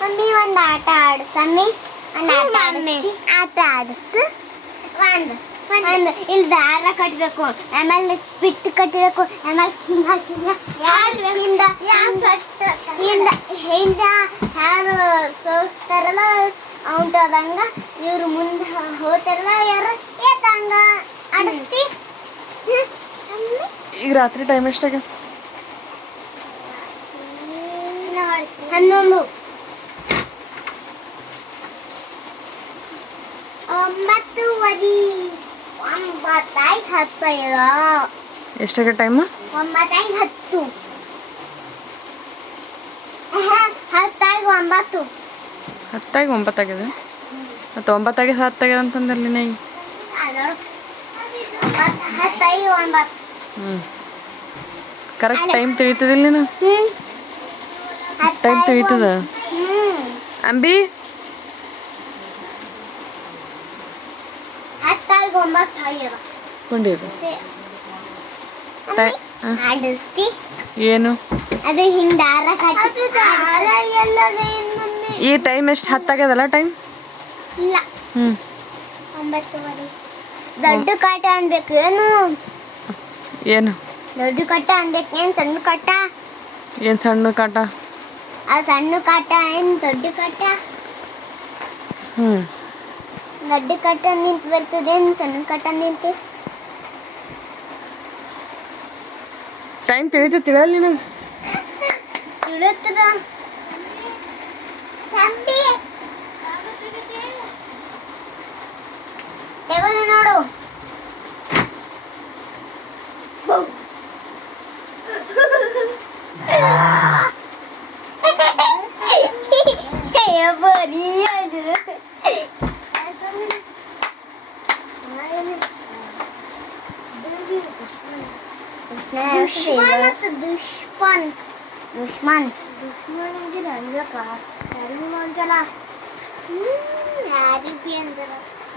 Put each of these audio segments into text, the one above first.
Mummy ಒಂದು ಆಟ ಆಡಿಸಮ್ಮಿ ಆಟ ಆಡಿಸು ಒಂದು ಇಲ್ಲಿ ದಾರ ಕಟ್ಟಬೇಕು ಆಮೇಲೆ ಬಿಟ್ಟು ಕಟ್ಟಬೇಕು ಆಮೇಲೆ ಹಿಂದ ಯಾರು ಸೋಸ್ತಾರಲ್ಲ ಔಟದಂಗ ಇವ್ರು ಮುಂದೆ ಹೋಗ್ತಾರಲ್ಲ ಯಾರು ಏತಂಗ ಆಡಿಸ್ತಿ ಈಗ ರಾತ್ರಿ ಟೈಮ್ ಎಷ್ಟಾಗ 11 9:10 ಎಷ್ಟಾಗ ಟೈಮ್ 9:10 10 9 ಆಗಿದೆ ಮತ್ತು 9 ಆಗಿದೆ 10 ಆಗಿದೆ ಅಂತಂದಲ್ಲಿ ನೈ ಕರೆಕ್ಟ್ ಟೈಮ್ ತಿಳಿತದಿಲ್ಲ ನೀನು ಟೈಮ್ ತಿಳಿತದ ಅಂಬಿ 10:09 ಏನು ಅದು ಹಿಂದಾರ ಈ ಟೈಮ್ ಎಷ್ಟು 10 ಆಗ್ಯದಲ್ಲ ಟೈಮ್ ಇಲ್ಲ 9:10 ದೊಡ್ಡ ಕಾಟ ಅನ್ಬೇಕು ಏನು ದೊಡ್ಡ ಕಟ್ಟ ಅನ್ಬೇಕು ಏನು ಸಣ್ಣ ಕಟ್ಟ ಏನು ಸಣ್ಣ ಕಾಟ ಆ ಸಣ್ಣ ಕಾಟ ಏನು ದೊಡ್ಡ ಕಟ್ಟ ದೊಡ್ಡ ಕಟ್ಟ ನಿಂತು ಬರ್ತದೆ ಏನು ಸಣ್ಣ ಕಟ್ಟ ನಿಂತು ಟೈಮ್ ತಿಳಿಯಲ್ಲ ನೀನು ತಿಳಿತದ ನೋಡು दुश्मन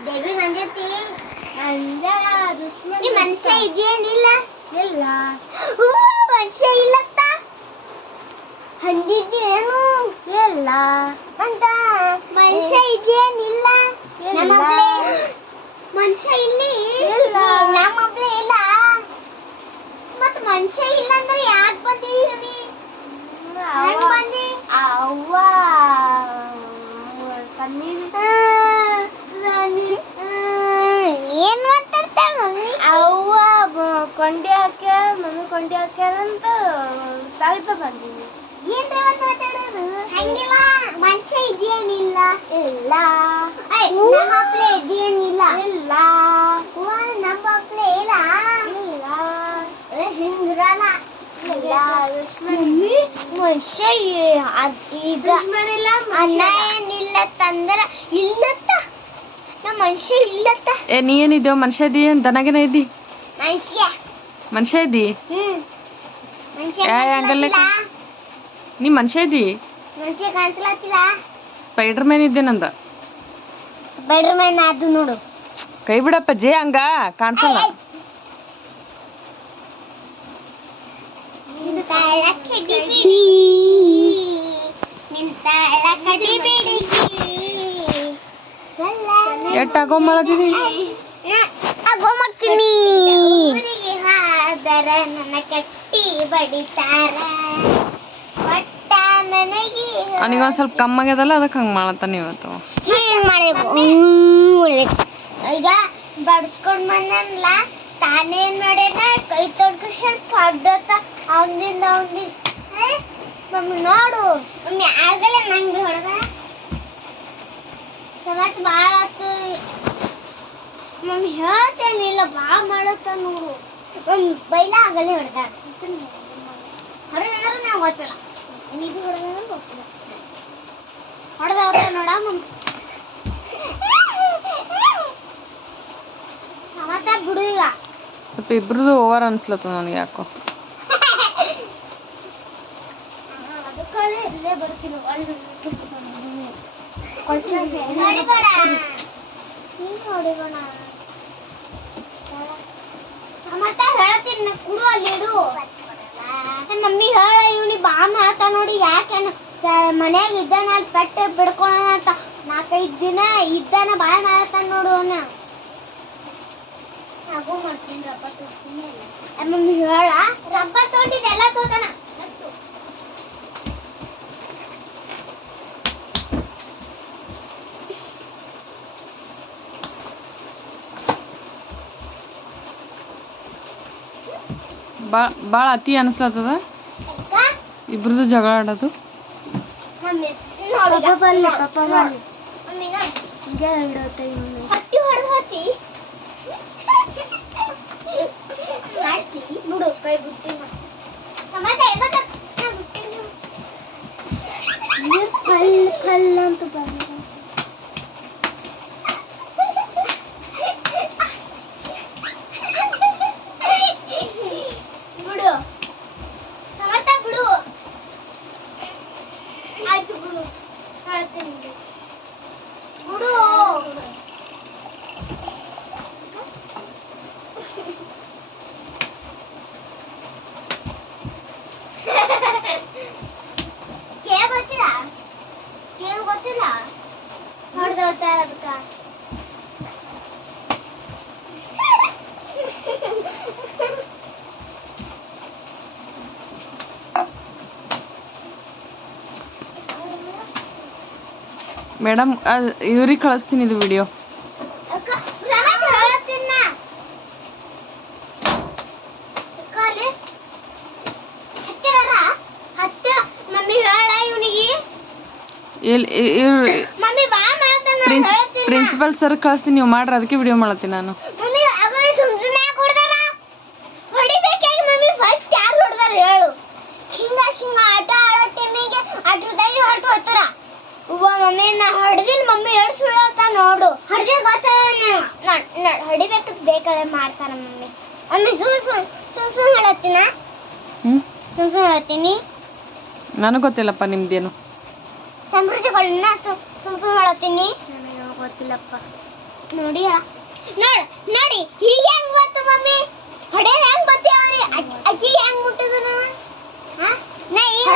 ದೇವಿ ಅಂಜತಿ ಮನುಷ್ಯ ಇದೇನಿಲ್ಲ ಇಲ್ಲ ಮನುಷ್ಯ ಇಲ್ಲತ್ತ ಹಂದಿಗೇನು ಇಲ್ಲ ಅಂತ ಮನುಷ್ಯ ಇದೇನಿಲ್ಲ ನಮ್ಮಪ್ಲೆ ಮನುಷ್ಯ ಇಲ್ಲಿ ನಮ್ಮಪ್ಲೆ ಇಲ್ಲ ಮತ್ ಮನುಷ್ಯ ಇಲ್ಲ ಅಂದ್ರೆ ಯಾಕೆ ಬಂದಿದೀವಿ ಹೆಂಗ್ ಬಂದಿ ಅವ್ವ ಏನ್ ಮಾತಾಡ್ತಾಳ ಮಮ್ಮಿ ಅವ್ವ ಕೊಂಡಿ ಹಾಕ್ಯಾರ ಮಮ್ಮಿ ಕೊಂಡಿ ಹಾಕ್ಯಾರಂತ ಸಾಯ್ತ ಬಂದೀನಿ ಏನ್ರಿ ಮಾತಾಡೋದು ಹಂಗಿಲ್ಲ ಮನುಷ್ಯ ಇದೇನಿಲ್ಲ ಇಲ್ಲ ನಮ್ಮಪ್ಲೆ ಇದೇನಿಲ್ಲ ಇಲ್ಲ ನಮ್ಮಪ್ಲೆ ಇಲ್ಲ ಇಲ್ಲ ಹಿಂಗಿರಲ್ಲ ಮನುಷ್ಯ ಅನ್ನ ಏನಿಲ್ಲ ತಂದ್ರ ಇಲ್ಲತ್ತ ನಮ್ಮ ಮನುಷ್ಯ ಇಲ್ಲತ್ತ ಏ ನೀ ಏನಿದ್ದೇವ ಮನುಷ್ಯ ಇದ್ದೀ ದನಗೇನ ಇದ್ದಿ ಮನುಷ್ಯ ಇದ್ದಿ ಹಂಗಲ್ಲ ನೀ ಮನುಷ್ಯ ಇದ್ದಿ ಮನುಷ್ಯ ಕಾಣಿಸ್ಲತ್ತಿಲ್ಲ ಸ್ಪೈಡರ್ ಮ್ಯಾನ್ ಇದ್ದೆ ನಂದ ಸ್ಪೈಡರ್ ಮ್ಯಾನ್ ಅದು ನೋಡು ಕೈ ಬಿಡಪ್ಪ ಜೇ ಹಂಗ ಕಾಣಿಸಲ್ಲ ಎಟ್ಟ ಆಗೋ ಮಾಡತೀನಿ ನನ್ನ ಕಟ್ಟಿ ಬಡಿತಾರ ಒಟ್ಟ ನನಗೆ ಅವನಿಗೊಂದು ಸ್ವಲ್ಪ ಕಮ್ಮಾಗ್ಯದಲ್ಲ ಅದಕ್ಕೆ ಹಂಗೆ ಮಾಡತ್ತಾನ ಇವತ್ತು ಹಿಂಗ್ ಮಾಡಬೇಕು ಈಗ ಬಡಿಸ್ಕೊಂಡ್ ಬಂದಲ್ಲ ತಾನೇನ್ ಮಾಡ್ಯಾನ ಕೈ ತೊಡ್ಕೊಂಡು ಹೊಡ್ಡತ್ತ ಅವನಿಂದ ಮಮ್ಮಿ ನೋಡು ಮಮ್ಮಿ ಆಗಲ್ಲ ನಂಗೆ ಹೊಡೆದ ಸಮತ್ ಭಾಳ ಆತು ಮಮ್ಮಿ ಹೇಳ್ತೇನಿಲ್ಲ ಭಾಳ ಮಾಡತ್ತ ನೋಡು ಮಮ್ಮಿ ಬೈಲ ಆಗಲ್ಲ ಹೊಡೆದ ಹೊಡೆದಾದ್ರೂ ನಂಗೆ ಗೊತ್ತಿಲ್ಲ ನೀನು ಹೊಡೆದ ಗೊತ್ತಿಲ್ಲ ಹೊಡೆದ ನೋಡ ಮಮ್ಮಿ ಸಮತ ಬಿಡು ಈಗ ಸ್ವಲ್ಪ ಇಬ್ರದು ಓವರ್ ಅನ್ಸ್ಲತ್ತ ನನಗೆ ಯಾಕೋ ಇಲ್ಲೇ ಬರ್ತೀನಿ ಹೊಡಿಗೋಣ ಸಮತ ಹೇಳ್ತೀನಿ ಕುಡು ಅಲ್ಲಿ ಇಡು ಮಮ್ಮಿ ಹೇಳ ಇವ್ನಿ ಬಾ ಮಾಡ್ತಾ ನೋಡಿ ಯಾಕೆ ಮನ್ಯಾಗ ಇದ್ದಾನ ಅಲ್ಲಿ ಪೆಟ್ಟ ಬಿಡ್ಕೊಳ್ಳೋಣ ಅಂತ 4-5 ದಿನ ಇದ್ದಾನ ಬಾಯ್ ಮಾಡತ್ತಾನ ನೋಡು ಅವನ ಹಾಗೂ ಮಾಡ್ತೀನಿ ರಬ್ಬ ತೋಡ್ತೀನಿ ಮಮ್ಮಿ ಹೇಳ ರಬ್ಬ ತೋಟಿದೆಲ್ಲ ತೋತಾನ ಭಾಳ ಅತಿ ಅನಿಸ್ಲತ್ತದ ಇಬ್ರದ್ದು ಜಗಳ ಆಡೋದು. ಮಮ್ಮಿ ನೋಡಿ ಪಾಪ ಮಮ್ಮಿ ಹಿಂಗೆ ಹಿಡೋತೈ ಮಮ್ಮಿ ಹತ್ತಿ ಹೊಡೆದು ಹೋತಿ ಮಾಡ್ತಿ ಬಿಡು ಕೈ ಬಿಟ್ಟು ಸಮಸ್ಯೆ ಇವತ್ತ ಕಲ್ಲ ಅಂತ ಬಂದ ಬಿಡು ಸಮಸ್ತ ಬಿಡು ಆಯ್ತು ಬಿಡು ಹೇಳ್ತೀನಿ ಬಿಡು ಗೊತ್ತಿಲ್ಲ ಹೊಡೆದೋತಾರ ಅದಕ್ಕ ಮೇಡಮ್ ಇವ್ರಿಗೆ ಕಳಿಸ್ತೀನಿ ಇದು ವಿಡಿಯೋ. ಪ್ರಿನ್ಸಿಪಲ್ ಸರ್ ಕಳಿಸ್ತೀನಿ, ನೀವು ಮಾಡ್ರಿ, ಅದಕ್ಕೆ ವಿಡಿಯೋ ಮಾಡತ್ತೀನಿ ನಾನು. ಹೊಡಿಬೇಕು ಬೇಕಾದ್ರೆ ಮಾಡ್ತಾರ ಮಮ್ಮಿ. ಮಮ್ಮಿ ಸುಮ್ ಹೇಳತ್ತೀನ ಸುಮ್ ಹೇಳ್ತೀನಿ. ನನಗೆ ಗೊತ್ತಿಲ್ಲಪ್ಪ ನಿಮ್ದೇನು ಸಮೃದ್ಧಿಗಳನ್ನ ಸುಮ್ ಹೇಳತ್ತೀನಿ. ನನಗೆ ಗೊತ್ತಿಲ್ಲಪ್ಪ. ನೋಡಿ ನೋಡಿ ಹೀಗೆ ಹೆಂಗ್ ಗೊತ್ತು ಮಮ್ಮಿ? ಹೊಡೆಯೋದು ಹೆಂಗ್ ಗೊತ್ತಿ ಅವ್ರಿ? ಅಕ್ಕಿಗೆ ಹೆಂಗ್ ಮುಟ್ಟಿದ್ರು ನಾ ಈಗ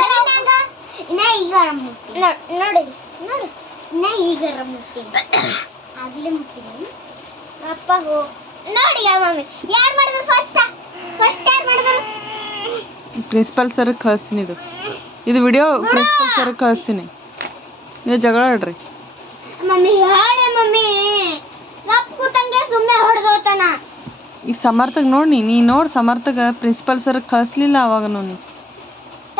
ನೋಡಿ ನಾ ಈಗ ಮುಟ್ತೀನಿ, ಆಗ್ಲೇ ಮುಟ್ತೀನಿ. ಅಪ್ಪ ನೋಡಿ ಮಮ್ಮಿ ಯಾರು ಮಾಡಿದ್ರು ಫಸ್ಟ್ ಯಾರು ಮಾಡಿದ್ರು? ಪ್ರಿನ್ಸಿಪಲ್ ಸರ್ ಕಳಿಸ್ತೀನಿ ಇದು ವಿಡಿಯೋ ಪ್ರಿನ್ಸಿಪಲ್ ಸರ್ ಕಳಿಸ್ತೀನಿ. ನೀವು ಜಗಳ ಆಡ್ರಿ ಮಮ್ಮಿ. ಹೇಳಿ ಮಮ್ಮಿ, ಗಪ್ ಕೂತಂಗೆ ಸುಮ್ಮನೆ ಹೊಡೆದೋತಾನ. ಈಗ ಸಮರ್ಥಗ ನೋಡಿ, ನೀ ನೋಡಿ ಸಮರ್ಥಗ ಪ್ರಿನ್ಸಿಪಲ್ ಸರ್ ಕಳಿಸ್ಲಿಲ್ಲ ಅವಾಗ ನೋಡಿ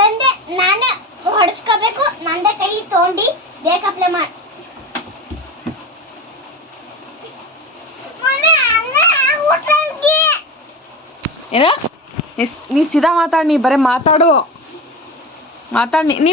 ತಂದೆ ನಾನೇ ಹೊಡೆಸ್ಕೋಬೇಕು. ನಂದೇ ಕೈ ತೊಗೊಂಡು ಬೇಕಪ್ಲೆ ಮಾಡಿ ಏನ ನೀ ಸೀದಾ ಮಾತಾಡಿ, ನೀ ಬರೀ ಮಾತಾಡು ನೀ